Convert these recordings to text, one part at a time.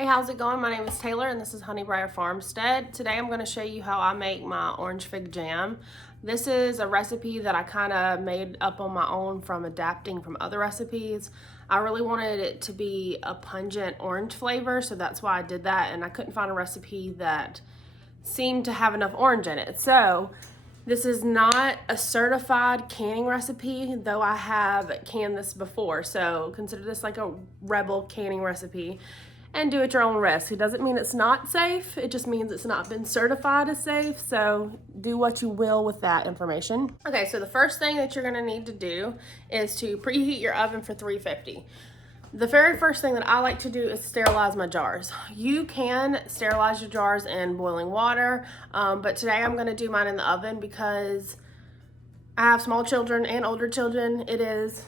Hey, how's it going? My name is Taylor and this is Honeybriar Farmstead. Today I'm going to show you how I make my orange fig jam. This is a recipe that I kind of made up on my own from adapting from other recipes. I really wanted it to be a pungent orange flavor, so that's why I did that, and I couldn't find a recipe that seemed to have enough orange in it. So this is not a certified canning recipe, though I have canned this before, so consider this like a rebel canning recipe and do at your own risk. It doesn't mean it's not safe, it just means it's not been certified as safe, so do what you will with that information. Okay, so the first thing that you're gonna need to do is to preheat your oven for 350. The very first thing that I like to do is sterilize my jars. You can sterilize your jars in boiling water, but today I'm gonna do mine in the oven because I have small children and older children. It is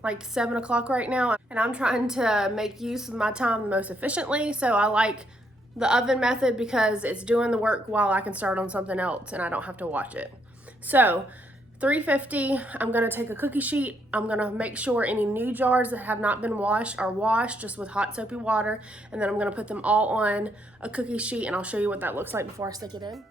like 7 o'clock right now, and I'm trying to make use of my time the most efficiently, so I like the oven method because it's doing the work while I can start on something else and I don't have to watch it. So 350, I'm gonna take a cookie sheet. I'm gonna make sure any new jars that have not been washed are washed just with hot soapy water, and then I'm gonna put them all on a cookie sheet, and I'll show you what that looks like before I stick it in.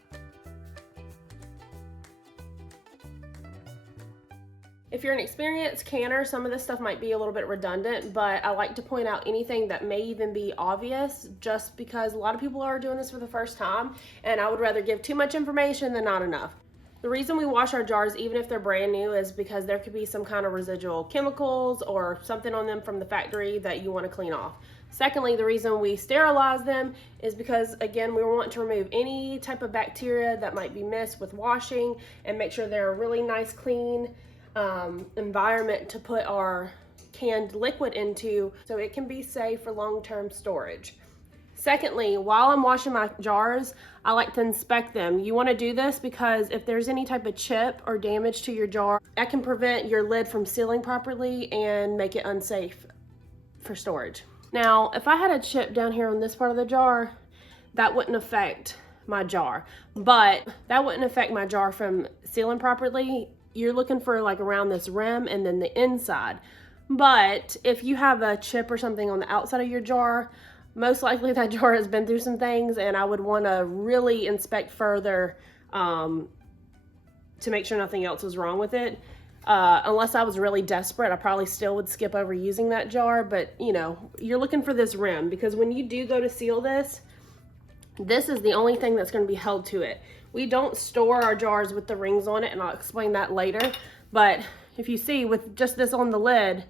If you're an experienced canner, some of this stuff might be a little bit redundant, but I like to point out anything that may even be obvious just because a lot of people are doing this for the first time, and I would rather give too much information than not enough. The reason we wash our jars, even if they're brand new, is because there could be some kind of residual chemicals or something on them from the factory that you want to clean off. Secondly, the reason we sterilize them is because, again, we want to remove any type of bacteria that might be missed with washing and make sure they're a really nice, clean environment to put our canned liquid into so it can be safe for long-term storage. Secondly, while I'm washing my jars, I like to inspect them. You want to do this because if there's any type of chip or damage to your jar, that can prevent your lid from sealing properly and make it unsafe for storage. Now, if I had a chip down here on this part of the jar, that wouldn't affect my jar, but that wouldn't affect my jar from sealing properly. You're looking for like around this rim and then the inside. But if you have a chip or something on the outside of your jar, most likely that jar has been through some things, and I would want to really inspect further to make sure nothing else was wrong with it. Unless I was really desperate, I probably still would skip over using that jar, but you know, you're looking for this rim because when you do go to seal this, this is the only thing that's going to be held to it. We don't store our jars with the rings on it, and I'll explain that later. But if you see, with just this on the lid,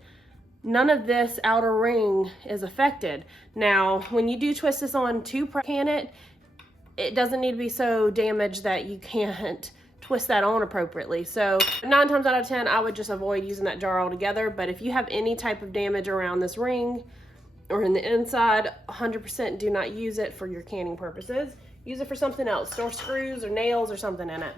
none of this outer ring is affected. Now, when you do twist this on to can it, it doesn't need to be so damaged that you can't twist that on appropriately. So 9 times out of 10, I would just avoid using that jar altogether. But if you have any type of damage around this ring or in the inside, 100% do not use it for your canning purposes. Use it for something else, store screws or nails or something in it.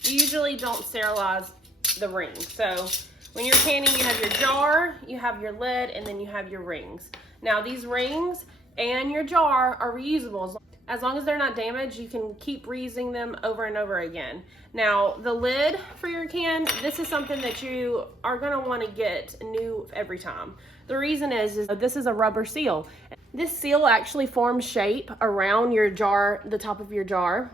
You usually don't sterilize the ring. So when you're canning, you have your jar, you have your lid, and then you have your rings. Now these rings and your jar are reusable. As long as they're not damaged, you can keep reusing them over and over again. Now the lid for your can, this is something that you are gonna wanna get new every time. The reason is this is a rubber seal. This seal actually forms shape around your jar, the top of your jar.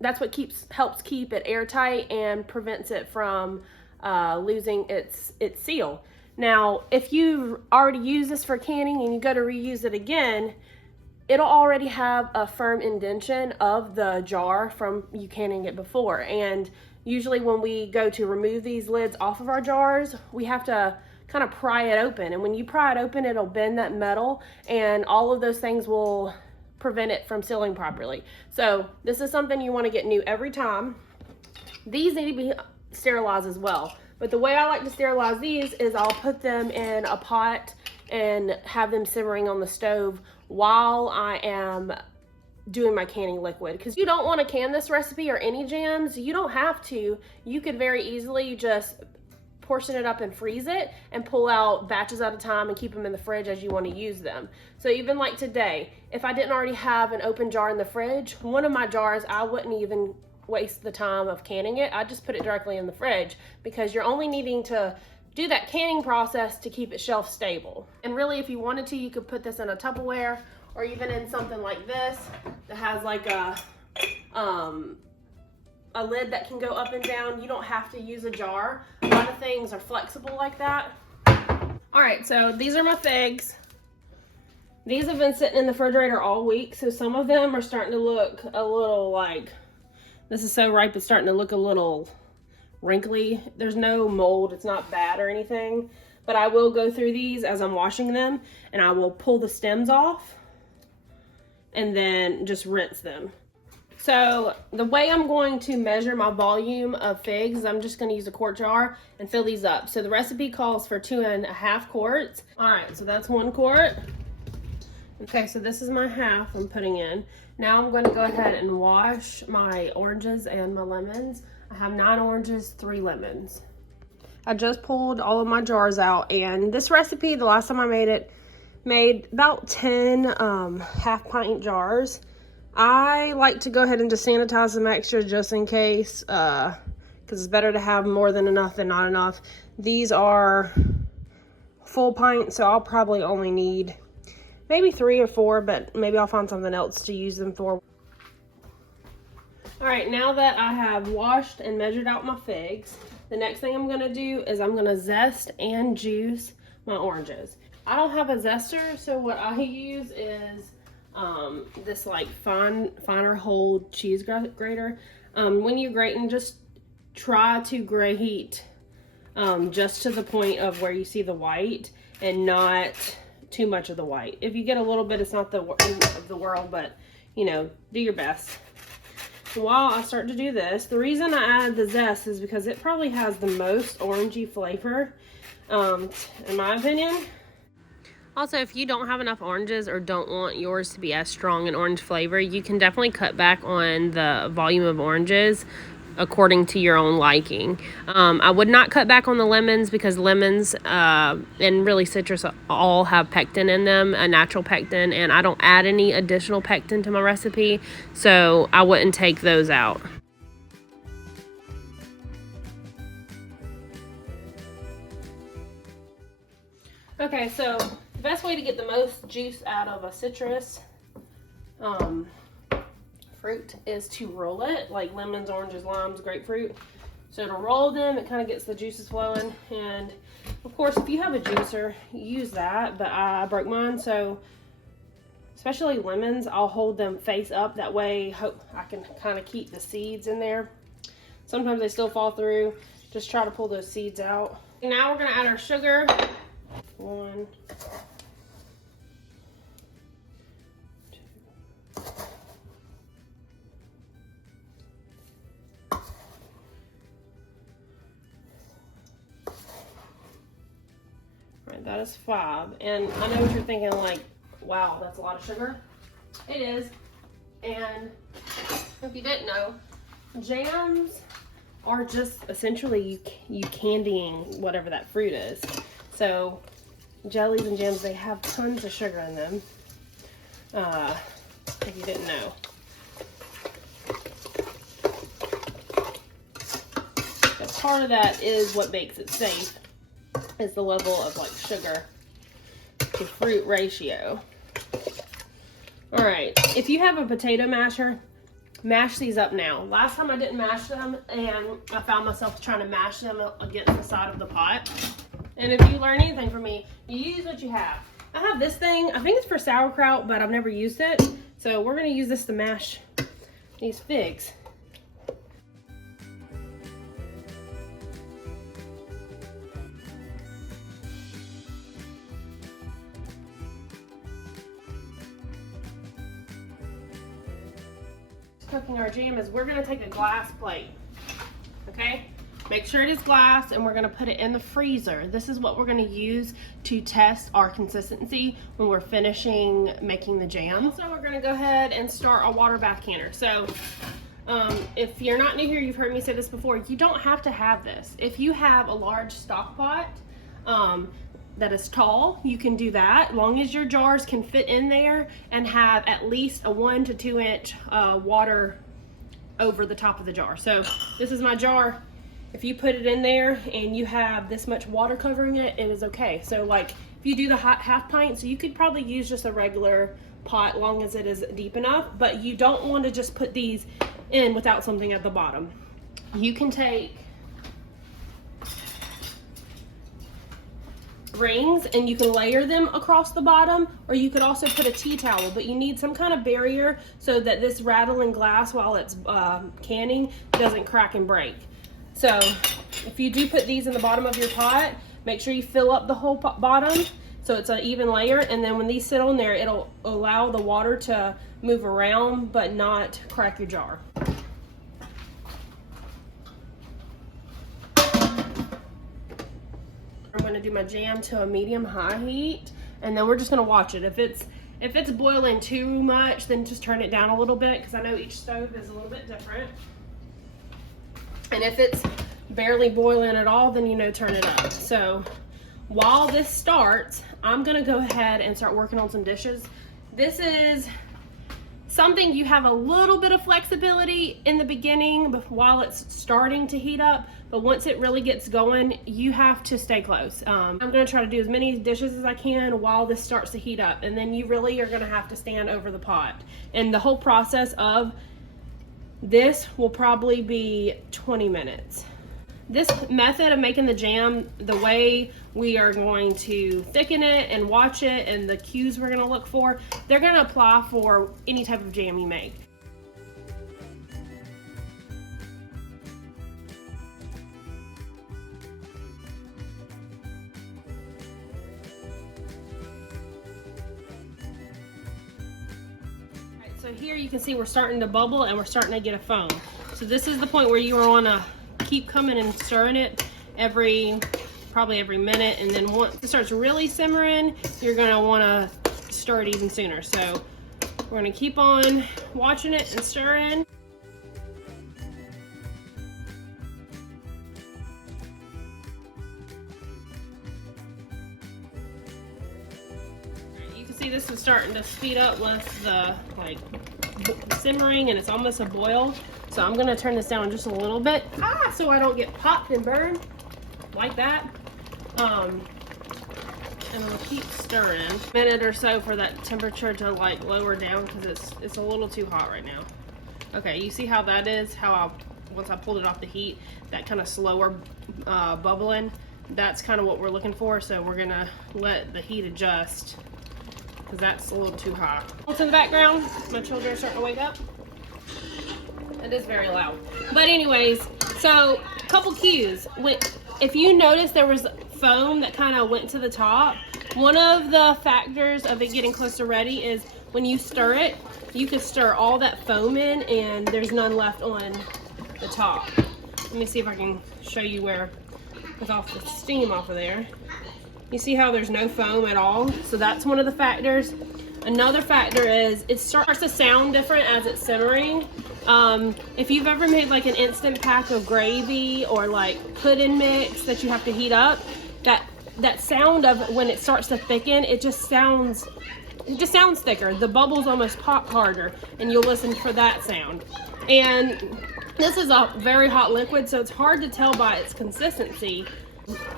That's what helps keep it airtight and prevents it from losing its seal. Now, if you've already used this for canning and you go to reuse it again, it'll already have a firm indentation of the jar from you canning it before. And usually when we go to remove these lids off of our jars, we have to kind of pry it open. And when you pry it open, it'll bend that metal, and all of those things will prevent it from sealing properly. So this is something you want to get new every time. These need to be sterilized as well. But the way I like to sterilize these is I'll put them in a pot and have them simmering on the stove while I am doing my canning liquid. Because you don't want to can this recipe or any jams, you don't have to. You could very easily just portion it up and freeze it and pull out batches at a time and keep them in the fridge as you want to use them. So even like today, if I didn't already have an open jar in the fridge, one of my jars, I wouldn't even waste the time of canning it. I just put it directly in the fridge because you're only needing to do that canning process to keep it shelf stable. And really, if you wanted to, you could put this in a Tupperware or even in something like this that has like a lid that can go up and down. You don't have to use a jar. A lot of things are flexible like that. All right, so these are my figs. These have been sitting in the refrigerator all week, so some of them are starting to look a little like, this is so ripe, it's starting to look a little wrinkly. There's no mold, it's not bad or anything, but I will go through these as I'm washing them, and I will pull the stems off and then just rinse them. So the way I'm going to measure my volume of figs is I'm just going to use a quart jar and fill these up. So the recipe calls for 2.5 quarts. All right, so that's 1 quart. Okay, so this is my half I'm putting in. Now I'm going to go ahead and wash my oranges and my lemons. I have 9 oranges, 3 lemons. I just pulled all of my jars out, and this recipe, the last time I made it, made about 10 half pint jars. I like to go ahead and just sanitize them extra just in case, because it's better to have more than enough than not enough. These are full pint, so I'll probably only need maybe 3 or 4, but maybe I'll find something else to use them for. All right, now that I have washed and measured out my figs, the next thing I'm gonna do is I'm gonna zest and juice my oranges. I don't have a zester, so what I use is this like finer hold cheese grater. When you're grating, just try to grate just to the point of where you see the white and not too much of the white. If you get a little bit, it's not the end of the world, but you know, do your best. While I start to do this, the reason I add the zest is because it probably has the most orangey flavor, in my opinion. Also, if you don't have enough oranges or don't want yours to be as strong an orange flavor, you can definitely cut back on the volume of oranges according to your own liking. I would not cut back on the lemons because lemons and really citrus all have pectin in them, a natural pectin, and I don't add any additional pectin to my recipe, so I wouldn't take those out. Okay, so the best way to get the most juice out of a citrus fruit is to roll it, like lemons, oranges, limes, grapefruit. So to roll them, it kind of gets the juices flowing. And of course, if you have a juicer, use that, but I broke mine, so especially lemons, I'll hold them face up. That way I can kind of keep the seeds in there. Sometimes they still fall through. Just try to pull those seeds out. And now we're gonna add our sugar. 1, 2. Alright, that is 5. And I know what you're thinking, like, wow, that's a lot of sugar. It is. And if you didn't know, jams are just essentially you candying whatever that fruit is. So jellies and jams, they have tons of sugar in them, if you didn't know. But part of that is what makes it safe, is the level of like sugar to fruit ratio. All right, if you have a potato masher, mash these up now. Last time I didn't mash them, and I found myself trying to mash them against the side of the pot. And if you learn anything from me, you use what you have. I have this thing, I think it's for sauerkraut, but I've never used it. So we're gonna use this to mash these figs. Cooking our jam is we're gonna take a glass plate, okay? Make sure it is glass, and we're gonna put it in the freezer. This is what we're gonna use to test our consistency when we're finishing making the jam. So we're gonna go ahead and start a water bath canner. So if you're not new here, you've heard me say this before, you don't have to have this. If you have a large stock pot that is tall, you can do that, as long as your jars can fit in there and have at least a 1 to 2 inch water over the top of the jar. So this is my jar. if you put it in there and you have this much water covering it, it is okay. So like if you do the hot half pint, so you could probably use just a regular pot long as it is deep enough, but you don't want to just put these in without something at the bottom. You can take rings and you can layer them across the bottom, or you could also put a tea towel, but you need some kind of barrier so that this rattling glass while it's canning doesn't crack and break. So if you do put these in the bottom of your pot, make sure you fill up the whole bottom so it's an even layer, and then when these sit on there, it'll allow the water to move around but not crack your jar. I'm going to do my jam to a medium-high heat, and then we're just going to watch it. If it's boiling too much, then just turn it down a little bit, because I know each stove is a little bit different. And if it's barely boiling at all, then turn it up. So while this starts, I'm going to go ahead and start working on some dishes. This is something you have a little bit of flexibility in the beginning while it's starting to heat up, but once it really gets going, you have to stay close. I'm going to try to do as many dishes as I can while this starts to heat up, and then you really are going to have to stand over the pot. And the whole process of this will probably be 20 minutes. This method of making the jam, the way we are going to thicken it and watch it and the cues we're going to look for, they're going to apply for any type of jam you make. So here you can see we're starting to bubble and we're starting to get a foam. So this is the point where you want to keep coming and stirring it probably every minute, and then once it starts really simmering, you're going to want to stir it even sooner. So we're going to keep on watching it and stirring. You can see this is starting to speed up with the simmering, and it's almost a boil. So I'm gonna turn this down just a little bit, so I don't get popped and burned like that. And I'll keep stirring a minute or so for that temperature to lower down, because it's a little too hot right now. Okay, you see how that is? Once I pulled it off the heat, that kind of slower bubbling. That's kind of what we're looking for. So we're gonna let the heat adjust, because that's a little too hot. What's in the background? My children are starting to wake up. It is very loud. But anyways, so a couple cues. If you notice there was foam that kind of went to the top, one of the factors of it getting close to ready is when you stir it, you can stir all that foam in and there's none left on the top. Let me see if I can show you where, with all the steam off of there. You see how there's no foam at all? So that's one of the factors. Another factor is it starts to sound different as it's simmering. If you've ever made an instant pack of gravy or pudding mix that you have to heat up, that sound of when it starts to thicken, it just sounds thicker. The bubbles almost pop harder, and you'll listen for that sound. And this is a very hot liquid, so it's hard to tell by its consistency.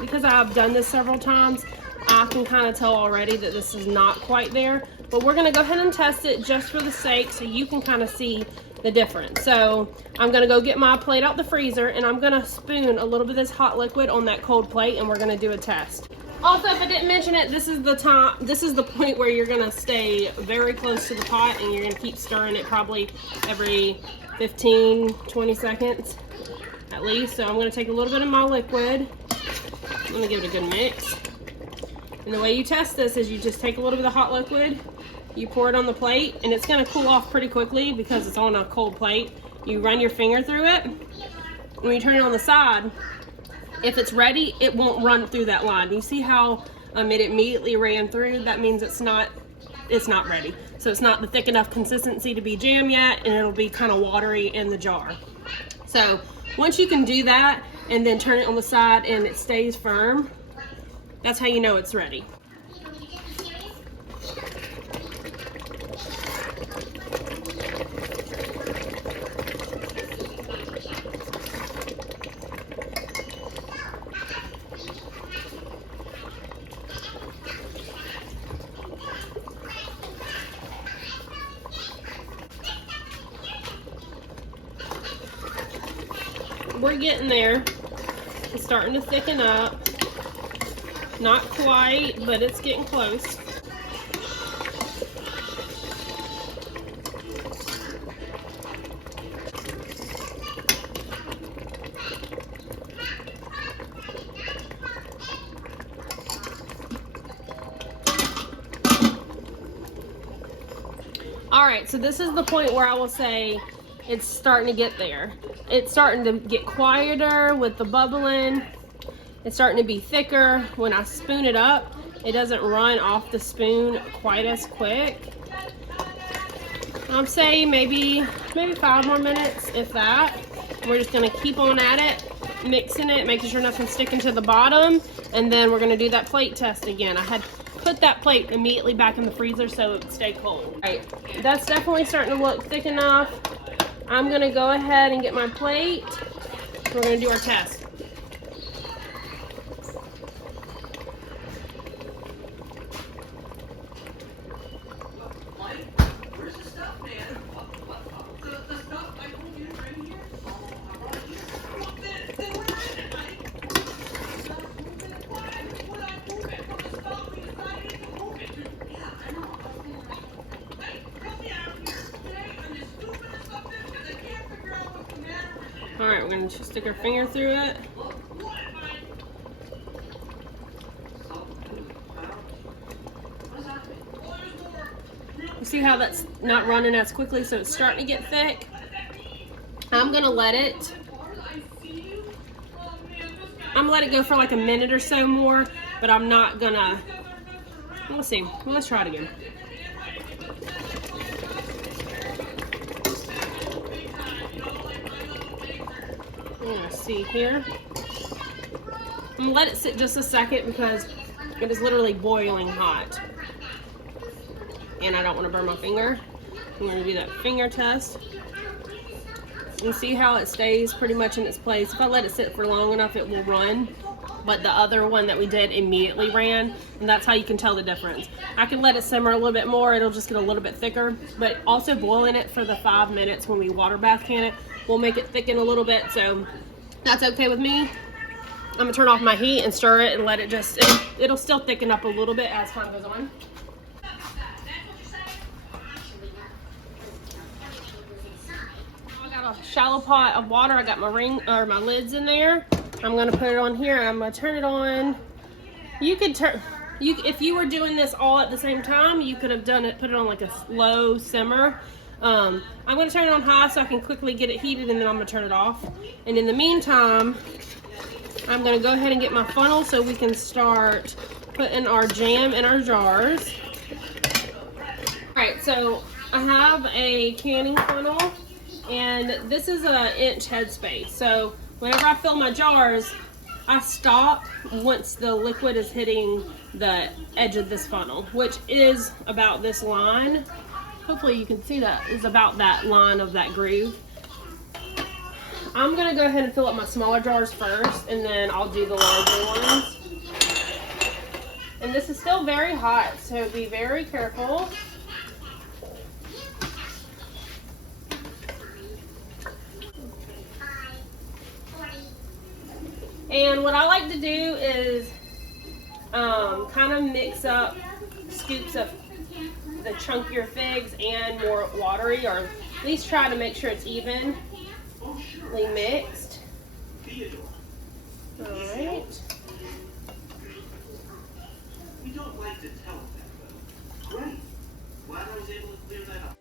Because I've done this several times, I can kind of tell already that this is not quite there. But we're going to go ahead and test it just for the sake, so you can kind of see the difference. So I'm going to go get my plate out the freezer, and I'm going to spoon a little bit of this hot liquid on that cold plate, and we're going to do a test. Also, if I didn't mention it, this is the point where you're going to stay very close to the pot, and you're going to keep stirring it probably every 15-20 seconds at least. So I'm going to take a little bit of my liquid. I'm going to give it a good mix. And the way you test this is you just take a little bit of hot liquid, you pour it on the plate, and it's going to cool off pretty quickly because it's on a cold plate. You run your finger through it. When you turn it on the side, if it's ready, it won't run through that line. You see how it immediately ran through? That means it's not ready. So it's not the thick enough consistency to be jam yet, and it'll be kind of watery in the jar. So once you can do that and then turn it on the side and it stays firm, that's how you know it's ready. we're getting there. It's starting to thicken up. Not quite, but it's getting close. All right, so this is the point where I will say it's starting to get there. It's starting to get quieter with the bubbling. It's starting to be thicker. When I spoon it up, it doesn't run off the spoon quite as quick. I'll say maybe 5 more minutes, if that. We're just gonna keep on at it, mixing it, making sure nothing's sticking to the bottom, and then we're gonna do that plate test again. I had put that plate immediately back in the freezer so it would stay cold. All right, that's definitely starting to look thick enough. I'm gonna go ahead and get my plate. We're gonna do our test. All right, we're gonna just stick our finger through it. You see how that's not running as quickly, so it's starting to get thick. I'm gonna let it go for like a minute or so more, but I'm not gonna, let's see, well, let's try it again. See here. I'm gonna let it sit just a second because it is literally boiling hot. And I don't want to burn my finger. I'm gonna do that finger test. And see how it stays pretty much in its place. If I let it sit for long enough, it will run. But the other one that we did immediately ran, and that's how you can tell the difference. I can let it simmer a little bit more, it'll just get a little bit thicker. But also boiling it for the 5 minutes when we water bath can it will make it thicken a little bit, so that's okay with me. I'm gonna turn off my heat and stir it and let it just, it'll still thicken up a little bit as time goes on. I got a shallow pot of water. I got my my lids in there. I'm gonna put it on here and I'm gonna turn it on. You could if you were doing this all at the same time, you could have done it, put it on like a low simmer. I'm going to turn it on high so I can quickly get it heated, and then I'm going to turn it off. And in the meantime, I'm going to go ahead and get my funnel so we can start putting our jam in our jars. Alright, so I have a canning funnel, and this is an inch headspace. So whenever I fill my jars, I stop once the liquid is hitting the edge of this funnel, which is about this line. Hopefully you can see that is about that line of that groove. I'm gonna go ahead and fill up my smaller jars first, and then I'll do the larger ones. And this is still very hot, so be very careful. And what I like to do is kind of mix up scoops of the chunkier figs and more watery, or at least try to make sure it's evenly mixed. Alright. We don't like to tell that, though. Great. Glad I was able to clear that up.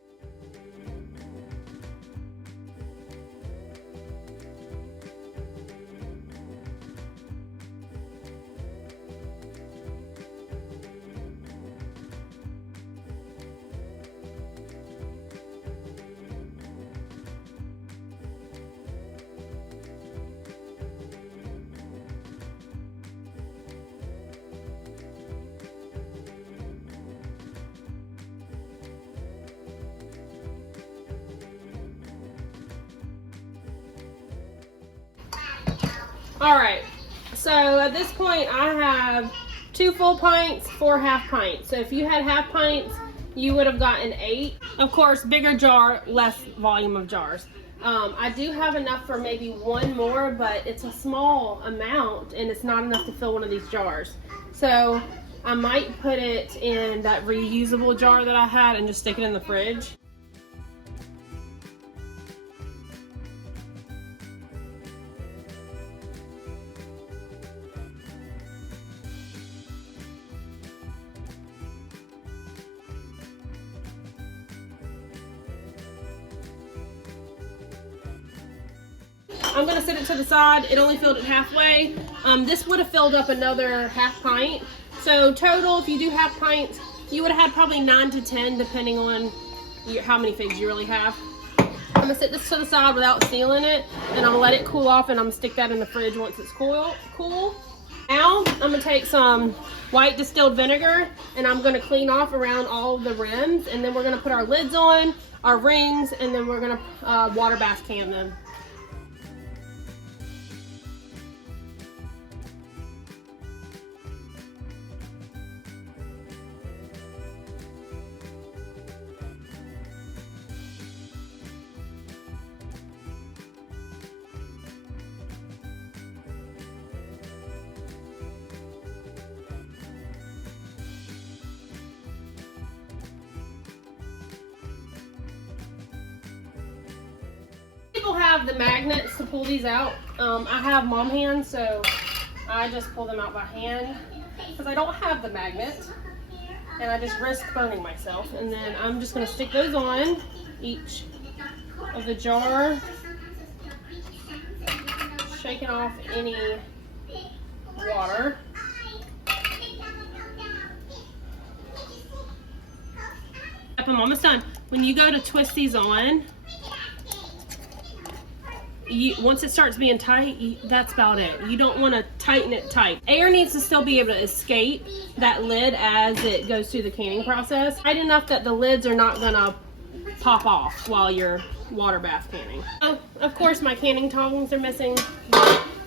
Alright, so at this point I have 2 full pints, 4 half pints. So if you had half pints, you would have gotten 8. Of course, bigger jar, less volume of jars. I do have enough for maybe one more, but it's a small amount and it's not enough to fill one of these jars. So I might put it in that reusable jar that I had and just stick it in the fridge. I'm gonna set it to the side. It only filled it halfway. This would have filled up another half pint. So total, if you do half pints, you would have had probably 9 to 10, depending on how many figs you really have. I'm gonna set this to the side without sealing it, and I'm gonna let it cool off, and I'm gonna stick that in the fridge once it's cool. Now, I'm gonna take some white distilled vinegar, and I'm gonna clean off around all of the rims, and then we're gonna put our lids on, our rings, and then we're gonna water bath can them. People have the magnets to pull these out. I have mom hands, so I just pull them out by hand because I don't have the magnet, and I just risk burning myself. And then I'm just going to stick those on each of the jar, shaking off any water. I'm almost done. When you go to twist these on, once it starts being tight, that's about it. You don't want to tighten it tight. Air needs to still be able to escape that lid as it goes through the canning process. Tight enough that the lids are not gonna pop off while you're water bath canning. So, of course, my canning tongs are missing.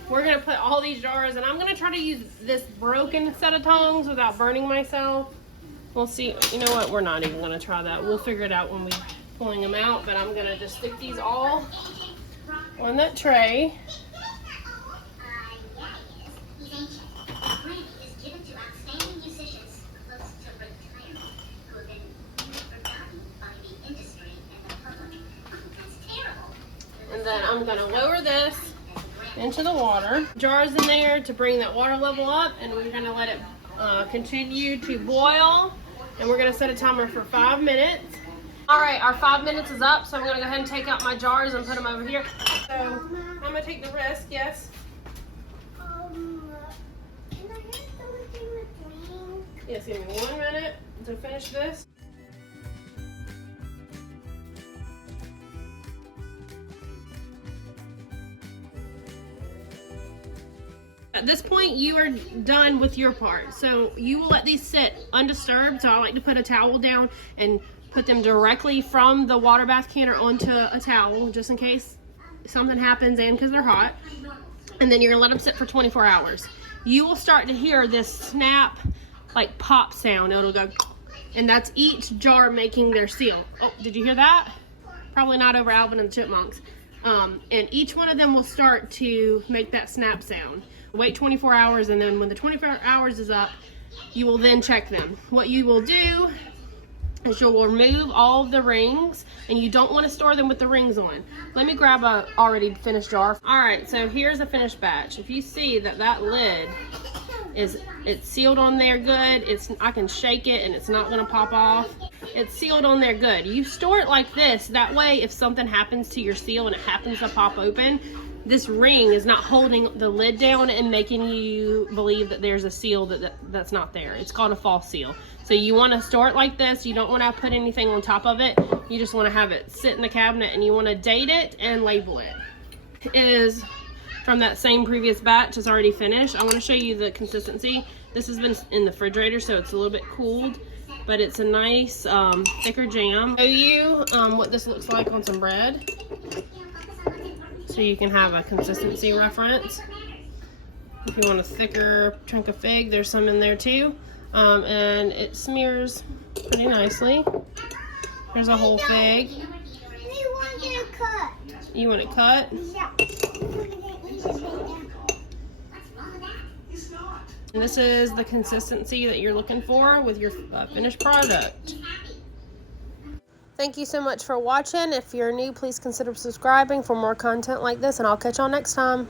We're gonna put all these jars, and I'm gonna try to use this broken set of tongs without burning myself. We'll see. You know what? We're not even gonna try that. We'll figure it out when we're pulling them out, but I'm gonna just stick these all on that tray. And then I'm gonna lower this into the water. Jars in there to bring that water level up, and we're gonna let it continue to boil, and we're gonna set a timer for 5 minutes. All right, our 5 minutes is up, so I'm gonna go ahead and take out my jars and put them over here. So I'm gonna take the risk, yes? Can I have something with drink? Yes, give me 1 minute to finish this. At this point, you are done with your part. So you will let these sit undisturbed. So I like to put a towel down and put them directly from the water bath canner onto a towel, just in case something happens and because they're hot. And then you're gonna let them sit for 24 hours. You will start to hear this snap, like pop sound. It'll go, and that's each jar making their seal. Oh, did you hear that? Probably not over Alvin and the Chipmunks. And each one of them will start to make that snap sound. Wait 24 hours, and then when the 24 hours is up, you will then check them. What you will do is you'll remove all of the rings, and you don't want to store them with the rings on. Let me grab a already finished jar. All right, so here's a finished batch. If you see that lid it's sealed on there good, I can shake it and it's not gonna pop off. It's sealed on there good. You store it like this, that way if something happens to your seal and it happens to pop open, this ring is not holding the lid down and making you believe that there's a seal that's not there. It's called a false seal. So you want to store it like this. You don't want to put anything on top of it. You just want to have it sit in the cabinet, and you want to date it and label it. It is from that same previous batch. It's already finished. I want to show you the consistency. This has been in the refrigerator, so it's a little bit cooled, but it's a nice thicker jam. I'll show you what this looks like on some bread, so you can have a consistency reference. If you want a thicker chunk of fig, there's some in there too. And it smears pretty nicely. There's a whole fig. We want you to cut. You want it cut? Yeah. And this is the consistency that you're looking for with your finished product. Thank you so much for watching. If you're new, please consider subscribing for more content like this, and I'll catch y'all next time.